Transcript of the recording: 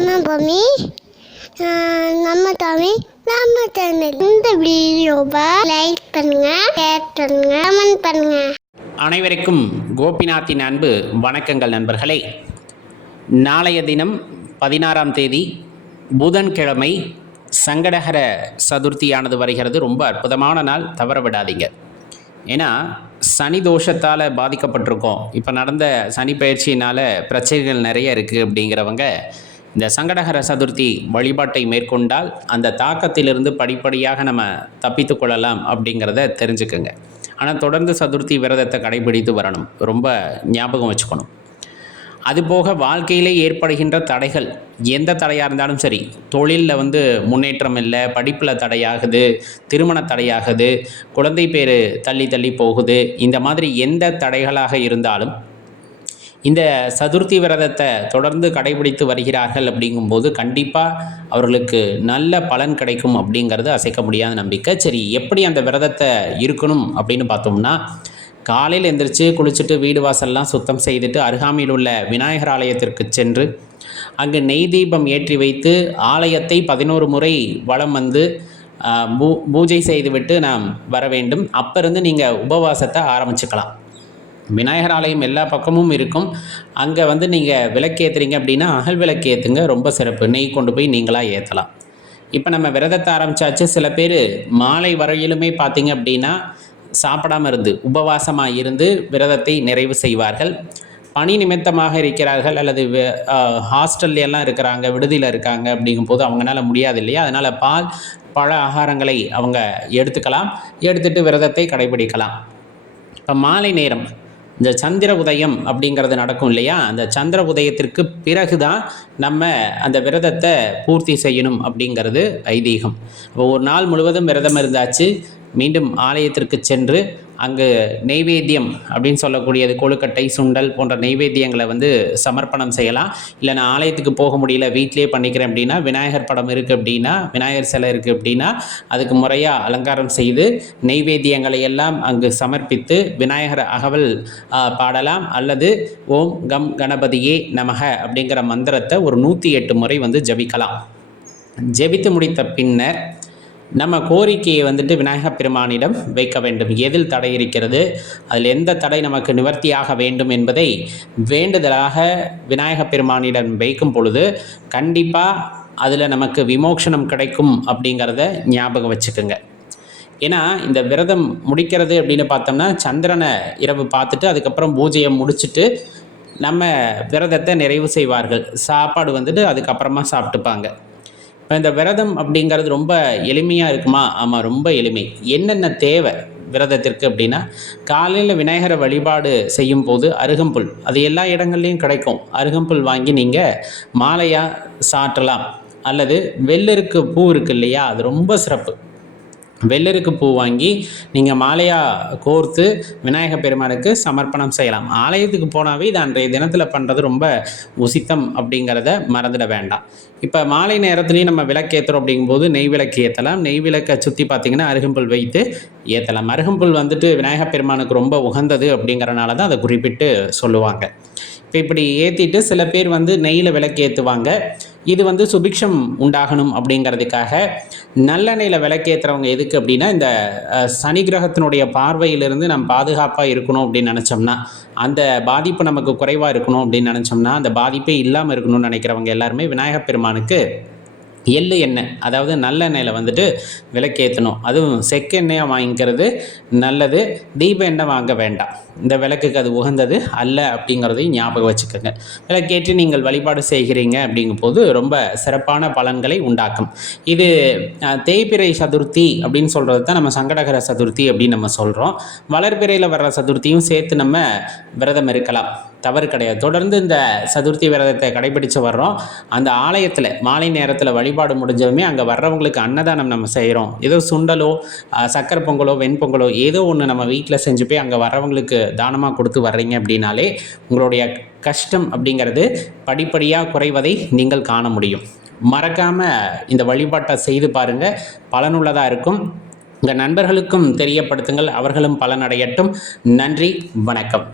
நம்ம பூமி நம்ம தமிழ் நம்ம சேனல். இந்த வீடியோவை லைக் பண்ணுங்க, ஷேர் பண்ணுங்க, கமெண்ட் பண்ணுங்க. அனைவருக்கும் கோபிநாத்தின் அன்பு வணக்கங்கள் நண்பர்களே. நாளைய தினம் 16ஆம் தேதி புதன்கிழமை சங்கடஹர சதுர்த்தியானது வருகிறது. ரொம்ப அற்புதமான நாள், தவற விடாதீங்க. ஏன்னா சனி தோஷத்தால் பாதிக்கப்பட்டிருக்கோம். இப்போ நடந்த சனி பயிற்சியினால் பிரச்சனைகள் நிறைய இருக்குது அப்படிங்கிறவங்க இந்த சங்கடஹர சதுர்த்தி வழிபாட்டை மேற்கொண்டால் அந்த தாக்கத்திலிருந்து படிப்படியாக நம்ம தப்பித்து கொள்ளலாம் அப்படிங்கிறத தெரிஞ்சுக்குங்க. ஆனால் தொடர்ந்து சதுர்த்தி விரதத்தை கடைபிடித்து வரணும், ரொம்ப ஞாபகம் வச்சுக்கணும். அதுபோக வாழ்க்கையிலே ஏற்படுகின்ற தடைகள், எந்த தடையாக இருந்தாலும் சரி, தொழிலில் முன்னேற்றம் இல்லை, படிப்பில் தடையாகுது, திருமண தடையாகுது, குழந்தை பேர் தள்ளி தள்ளி போகுது, இந்த மாதிரி எந்த தடைகளாக இருந்தாலும் இந்த சதுர்த்தி விரதத்தை தொடர்ந்து கடைபிடித்து வருகிறார்கள் அப்படிங்கும்போது கண்டிப்பாக அவர்களுக்கு நல்ல பலன் கிடைக்கும் அப்படிங்கிறது அசைக்க முடியாத நம்பிக்கை. சரி, எப்படி அந்த விரதத்தை இருக்கணும் அப்படின்னு பார்த்தோம்னா, காலையில் எந்திரிச்சு குளிச்சுட்டு வீடு வாசல்லாம் சுத்தம் செய்துட்டு அருகாமையில் உள்ள விநாயகர் ஆலயத்திற்கு சென்று அங்கு நெய் தீபம் ஏற்றி வைத்து ஆலயத்தை 11 முறை வலம் வந்து பூஜை செய்துவிட்டு நாம் வர வேண்டும். அப்போ இருந்து நீங்கள் உபவாசத்தை ஆரம்பிச்சுக்கலாம். விநாயகர் ஆலயம் எல்லா பக்கமும் இருக்கும். அங்கே நீங்கள் விளக்கேற்றுறீங்க அப்படின்னா அகல் விளக்கு ஏற்றுங்க, ரொம்ப சிறப்பு. நெய் கொண்டு போய் நீங்களாக ஏற்றலாம். இப்போ நம்ம விரதத்தை ஆரம்பித்தாச்சு. சில பேர் மாலை வரையிலுமே பார்த்திங்க அப்படின்னா சாப்பிடாமல் இருந்து உபவாசமாக இருந்து விரதத்தை நிறைவு செய்வார்கள். பணி நிமித்தமாக இருக்கிறார்கள் அல்லது ஹாஸ்டல்லாம் இருக்கிறாங்க, விடுதியில் இருக்காங்க அப்படிங்கும்போது அவங்களால முடியாது இல்லையா? அதனால் பால் பழ ஆகாரங்களை அவங்க எடுத்துக்கலாம், எடுத்துகிட்டு விரதத்தை கடைபிடிக்கலாம். இப்போ மாலை நேரம் இந்த சந்திர உதயம் அப்படிங்கிறது நடக்கும் இல்லையா? அந்த சந்திர உதயத்திற்கு பிறகு தான் நம்ம அந்த விரதத்தை பூர்த்தி செய்யணும் அப்படிங்கிறது ஐதீகம். இப்போ ஒரு நாள் முழுவதும் விரதம் இருந்தாச்சு, மீண்டும் ஆலயத்திற்கு சென்று அங்கு நெய்வேத்தியம் அப்படின்னு சொல்லக்கூடியது கொழுக்கட்டை, சுண்டல் போன்ற நெய்வேத்தியங்களை சமர்ப்பணம் செய்யலாம். இல்லை நான் ஆலயத்துக்கு போக முடியல, வீட்டிலே பண்ணிக்கிறேன் அப்படின்னா, விநாயகர் படம் இருக்குது அப்படின்னா, விநாயகர் சிலை இருக்குது அப்படின்னா அதுக்கு முறையாக அலங்காரம் செய்து நெய்வேத்தியங்களை எல்லாம் அங்கு சமர்ப்பித்து விநாயகர் அகவல் பாடலாம். அல்லது ஓம் கம் கணபதியே நமக அப்படிங்கிற மந்திரத்தை ஒரு 108 முறை ஜபிக்கலாம். ஜபித்து முடித்த பின்னர் நம்ம கோரிக்கையை விநாயகப் பெருமானிடம் வைக்க வேண்டும். எதில் தடை இருக்கிறது, அதில் எந்த தடை நமக்கு நிவர்த்தியாக வேண்டும் என்பதை வேண்டுதலாக விநாயகப் பெருமானிடம் வைக்கும் பொழுது கண்டிப்பாக அதில் நமக்கு விமோசனம் கிடைக்கும் அப்படிங்கிறத ஞாபகம் வச்சுக்கோங்க. ஏன்னா இந்த விரதம் முடிக்கிறது அப்படின்னு பார்த்தோம்னா சந்திரனை இரவு பார்த்துட்டு அதுக்கப்புறம் பூஜையை முடிச்சுட்டு நம்ம விரதத்தை நிறைவு செய்வார்கள். சாப்பாடு அதுக்கப்புறமா சாப்பிட்டுப்பாங்க. இப்போ இந்த விரதம் அப்படிங்கிறது ரொம்ப எளிமையாக இருக்குமா? ஆமாம், ரொம்ப எளிமை. என்னென்ன தேவை விரதத்திற்கு அப்படின்னா, காலையில் விநாயகரை வழிபாடு செய்யும் போது அருகம்புல், அது எல்லா இடங்கள்லையும் கிடைக்கும். அருகம்புல் வாங்கி நீங்கள் மாலையாக சாற்றலாம். அல்லது வெள்ளருக்கு பூ இருக்குது இல்லையா, அது ரொம்ப சிறப்பு. வெள்ளருக்கு பூ வாங்கி நீங்கள் மாலையாக கோர்த்து விநாயகர் பெருமானுக்கு சமர்ப்பணம் செய்யலாம். ஆலயத்துக்கு போனாவே இது அன்றைய தினத்தில் பண்ணுறது ரொம்ப உசித்தம் அப்படிங்கிறத மறந்துட வேண்டாம். இப்போ மாலை நேரத்துலையும் நம்ம விளக்கேற்றுறோம் அப்படிங்கும்போது நெய் விளக்கு ஏற்றலாம். நெய் விளக்கை சுற்றி பார்த்திங்கன்னா அருகம்புல் வைத்து ஏற்றலாம். அருகம்புல் விநாயகர் பெருமானுக்கு ரொம்ப உகந்தது அப்படிங்கிறனால தான் அதை குறிப்பிட்டு சொல்லுவாங்க. இப்போ இப்படி ஏற்றிட்டு சில பேர் நெய்யில் விளக்கு ஏற்றுவாங்க. இது சுபிக்ஷம் உண்டாகணும் அப்படிங்கிறதுக்காக. நல்லெண்ணெயில் விளக்கேற்றுறவங்க எதுக்கு அப்படின்னா, இந்த சனி கிரகத்தினுடைய பார்வையிலிருந்து நம்ம பாதுகாப்பாக இருக்கணும் அப்படின்னு நினச்சோம்னா, அந்த பாதிப்பு நமக்கு குறைவாக இருக்கணும் அப்படின்னு நினச்சோம்னா, அந்த பாதிப்பே இல்லாமல் இருக்கணும்னு நினைக்கிறவங்க எல்லாருமே விநாயகர் பெருமானுக்கு எள்ளு எண்ணெய், அதாவது நல்லெண்ணெயில் விளக்கேற்றணும். அதுவும் செக்கெண்ணெயாக வாங்கிக்கிறது நல்லது. தீப எண்ணெய் வாங்க வேண்டாம், இந்த விளக்குக்கு அது உகந்தது அல்ல அப்படிங்கிறதையும் ஞாபகம் வச்சுக்கோங்க. விளக்கேற்றி நீங்கள் வழிபாடு செய்கிறீங்க அப்படிங்கும்போது ரொம்ப சிறப்பான பலன்களை உண்டாக்கும். இது தேய்பிறை சதுர்த்தி அப்படின்னு சொல்கிறது தான் நம்ம சங்கடகர சதுர்த்தி அப்படின்னு நம்ம சொல்கிறோம். வளர்பிறையில் வர்ற சதுர்த்தியும் சேர்த்து நம்ம விரதம் இருக்கலாம், தவறு கிடையாது. தொடர்ந்து இந்த சதுர்த்தி விரதத்தை கடைபிடிச்சு வர்றோம். அந்த ஆலயத்தில் மாலை நேரத்தில் வழிபாடு முடிஞ்சதுமே அங்கே வர்றவங்களுக்கு அன்னதானம் நம்ம செய்கிறோம். ஏதோ சுண்டலோ சக்கரை பொங்கலோ வெண்பொங்கலோ ஏதோ ஒன்று நம்ம வீட்டில் செஞ்சு போய் அங்கே வர்றவங்களுக்கு தானமாக கொடுத்து வர்றீங்க அப்படின்னாலே உங்களுடைய கஷ்டம் அப்படிங்கிறது படிப்படியாக குறைவதை நீங்கள் காண முடியும். மறக்காமல் இந்த வழிபாட்டை செய்து பாருங்கள், பலனுள்ளதாக இருக்கும். உங்கள் நண்பர்களுக்கும் தெரியப்படுத்துங்கள், அவர்களும் பலனடையட்டும். நன்றி, வணக்கம்.